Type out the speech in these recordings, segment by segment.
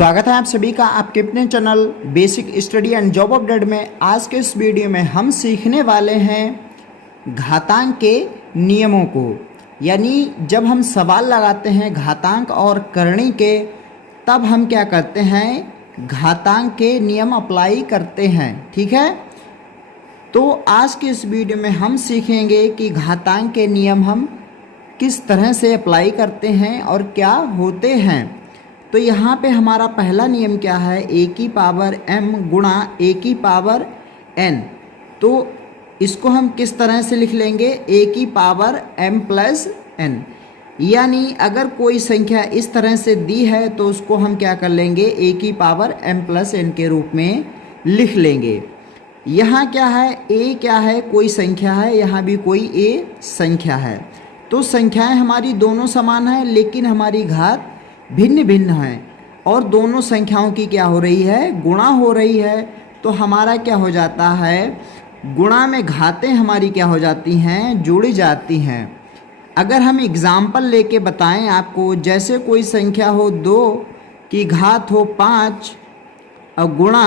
स्वागत है आप सभी का आपके अपने channel basic study and job update में। आज के इस वीडियो में हम सीखने वाले हैं घातांक के नियमों को। यानी जब हम सवाल लगाते हैं घातांक और करणी के, तब हम क्या करते हैं, घातांक के नियम अप्लाई करते हैं। ठीक है, तो आज के इस वीडियो में हम सीखेंगे कि घातांक के नियम हम किस तरह से अप्लाई करते हैं और क्या होते हैं। तो यहाँ पे हमारा पहला नियम क्या है, ए की पावर m गुणा ए की पावर n। तो इसको हम किस तरह से लिख लेंगे, ए की पावर m प्लस n। यानी अगर कोई संख्या इस तरह से दी है तो उसको हम क्या कर लेंगे, ए की पावर m प्लस n के रूप में लिख लेंगे। यहाँ क्या है, a क्या है, कोई संख्या है, यहाँ भी कोई a संख्या है। तो संख्याएं हमारी दोनों समान हैं, लेकिन हमारी घात भिन्न भिन्न है और दोनों संख्याओं की क्या हो रही है, गुणा हो रही है। तो हमारा क्या हो जाता है, गुणा में घातें हमारी क्या हो जाती हैं, जुड़ जाती हैं। अगर हम एग्जाम्पल लेके बताएं आपको, जैसे कोई संख्या हो 2 की घात हो 5 और गुणा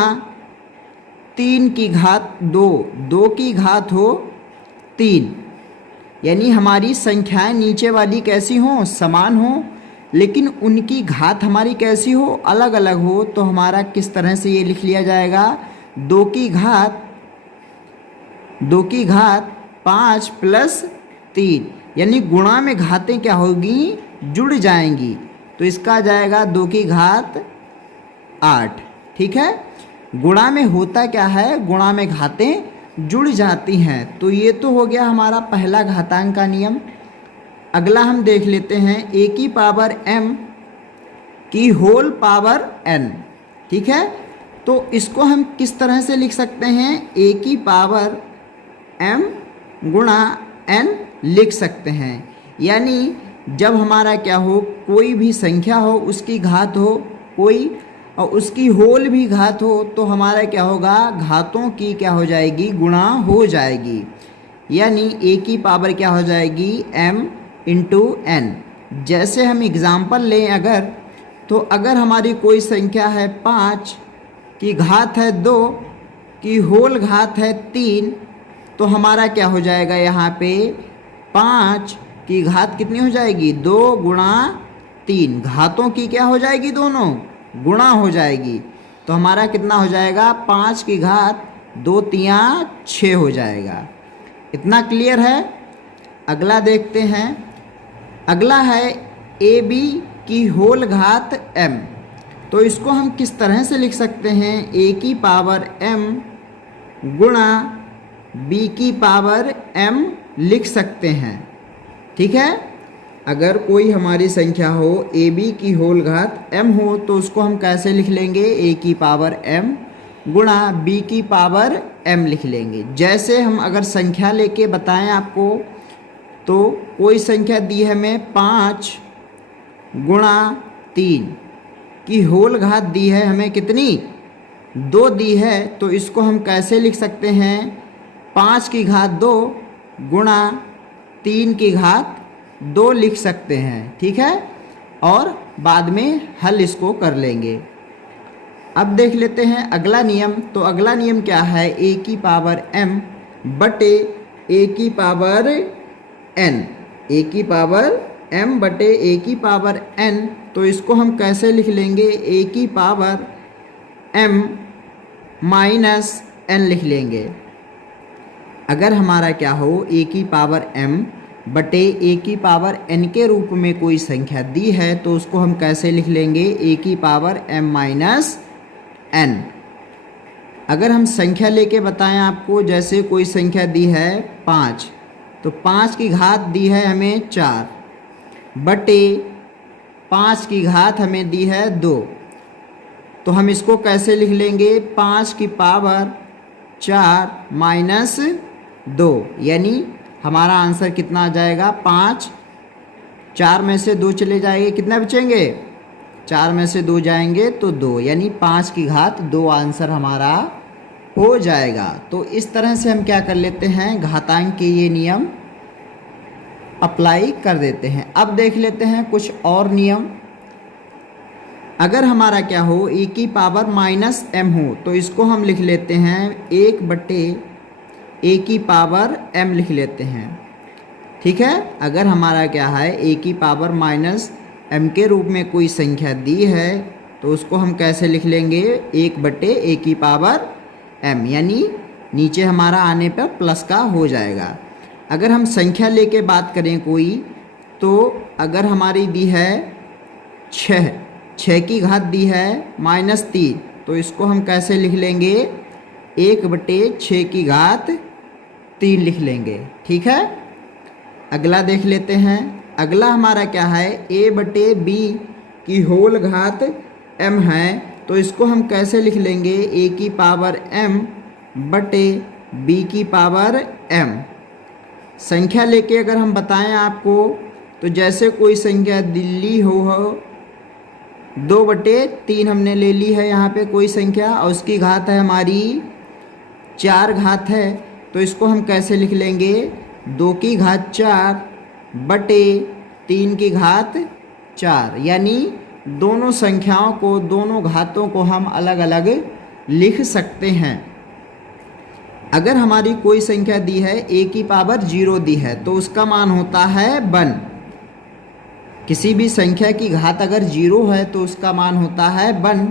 3 की घात 2, 2 की घात हो 3। यानी हमारी संख्याएं नीचे वाली कैसी हों, समान हों, लेकिन उनकी घात हमारी कैसी हो, अलग अलग हो। तो हमारा किस तरह से ये लिख लिया जाएगा, 2 की घात 5 प्लस 3। यानी गुणा में घातें क्या होगी, जुड़ जाएंगी। तो इसका जाएगा 2 की घात 8। ठीक है, गुणा में होता क्या है, गुणा में घातें जुड़ जाती हैं। तो ये तो हो गया हमारा पहला घातांक का नियम। अगला हम देख लेते हैं, ए की पावर m की होल पावर n। ठीक है, तो इसको हम किस तरह से लिख सकते हैं, ए की पावर m गुणा n लिख सकते हैं। यानी जब हमारा क्या हो, कोई भी संख्या हो, उसकी घात हो कोई और उसकी होल भी घात हो, तो हमारा क्या होगा, घातों की क्या हो जाएगी, गुणा हो जाएगी। यानी ए की पावर क्या हो जाएगी, m इंटू n। जैसे हम एग्ज़ाम्पल लें अगर, तो अगर हमारी कोई संख्या है 5 की घात है 2 की होल घात है 3, तो हमारा क्या हो जाएगा, यहाँ पे 5 की घात कितनी हो जाएगी, 2 गुणा 3। घातों की क्या हो जाएगी, दोनों गुणा हो जाएगी। तो हमारा कितना हो जाएगा, 5 की घात 2 तिया 6 हो जाएगा। इतना क्लियर है। अगला देखते हैं, अगला है ए बी की होल घात m। तो इसको हम किस तरह से लिख सकते हैं, ए की पावर m गुणा b की पावर m लिख सकते हैं। ठीक है, अगर कोई हमारी संख्या हो ए बी की होल घात m हो, तो उसको हम कैसे लिख लेंगे, ए की पावर m गुणा b की पावर m लिख लेंगे। जैसे हम अगर संख्या लेके बताएं आपको, तो कोई संख्या दी है हमें 5 गुणा 3 की होल घात दी है हमें कितनी, 2 दी है। तो इसको हम कैसे लिख सकते हैं, 5 की घात 2 गुणा 3 की घात 2 लिख सकते हैं। ठीक है, और बाद में हल इसको कर लेंगे। अब देख लेते हैं अगला नियम। तो अगला नियम क्या है, ए की पावर m बटे ए की पावर n। ए की पावर m बटे ए की पावर n। तो इसको हम कैसे लिख लेंगे, ए की पावर m माइनस n लिख लेंगे। अगर हमारा क्या हो, ए की पावर m बटे ए की पावर n के रूप में कोई संख्या दी है, तो उसको हम कैसे लिख लेंगे, ए की पावर m माइनस n। अगर हम संख्या लेके बताएं आपको, जैसे कोई संख्या दी है 5, तो 5 की घात दी है हमें 4 बटे 5 की घात हमें दी है 2। तो हम इसको कैसे लिख लेंगे, 5 की पावर 4 माइनस 2। यानी हमारा आंसर कितना आ जाएगा, 5, 4 में से 2 चले जाएंगे, कितना बचेंगे, 4 में से 2 जाएंगे तो 2। यानी 5 की घात 2 आंसर हमारा हो जाएगा। तो इस तरह से हम क्या कर लेते हैं, घातांक के ये नियम अप्लाई कर देते हैं। अब देख लेते हैं कुछ और नियम। अगर हमारा क्या हो e की पावर माइनस m हो तो इसको हम लिख लेते हैं 1/a की पावर m लिख लेते हैं। ठीक है, अगर हमारा क्या है a की पावर माइनस m के रूप में कोई संख्या दी है तो उसको हम कैसे लिख लेंगे 1/a की पावर m, यानी नीचे हमारा आने पर प्लस का हो जाएगा। अगर हम संख्या लेके बात करें कोई, तो अगर हमारी दी है 6 की घात दी है -3, तो इसको हम कैसे लिख लेंगे 1/6 की घात 3 लिख लेंगे। ठीक है, अगला देख लेते हैं। अगला हमारा क्या है a/b की होल घात m है, तो इसको हम कैसे लिख लेंगे a की पावर m बटे b की पावर m। संख्या लेके अगर हम बताएं आपको, तो जैसे कोई संख्या दिल्ली हो 2/3 हमने ले ली है यहाँ पे कोई संख्या, और उसकी घात है हमारी 4 घात है, तो इसको हम कैसे लिख लेंगे 2 की घात 4 बटे 3 की घात 4, यानी दोनों संख्याओं को, दोनों घातों को हम अलग अलग लिख सकते हैं। अगर हमारी कोई संख्या दी है a की पावर 0 दी है तो उसका मान होता है 1। किसी भी संख्या की घात अगर 0 है तो उसका मान होता है 1।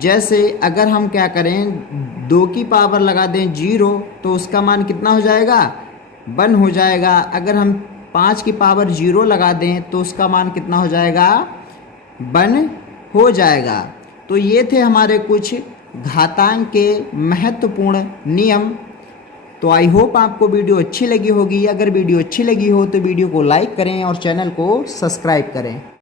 जैसे अगर हम क्या करें 2 की पावर लगा दें 0 तो उसका मान कितना हो जाएगा 1 हो जाएगा। अगर हम 5 की पावर 0 लगा दें तो उसका मान कितना हो जाएगा 1 हो जाएगा। तो ये थे हमारे कुछ घातांक के महत्वपूर्ण नियम। तो आई होप आपको वीडियो अच्छी लगी होगी। अगर वीडियो अच्छी लगी हो तो वीडियो को लाइक करें और चैनल को सब्सक्राइब करें।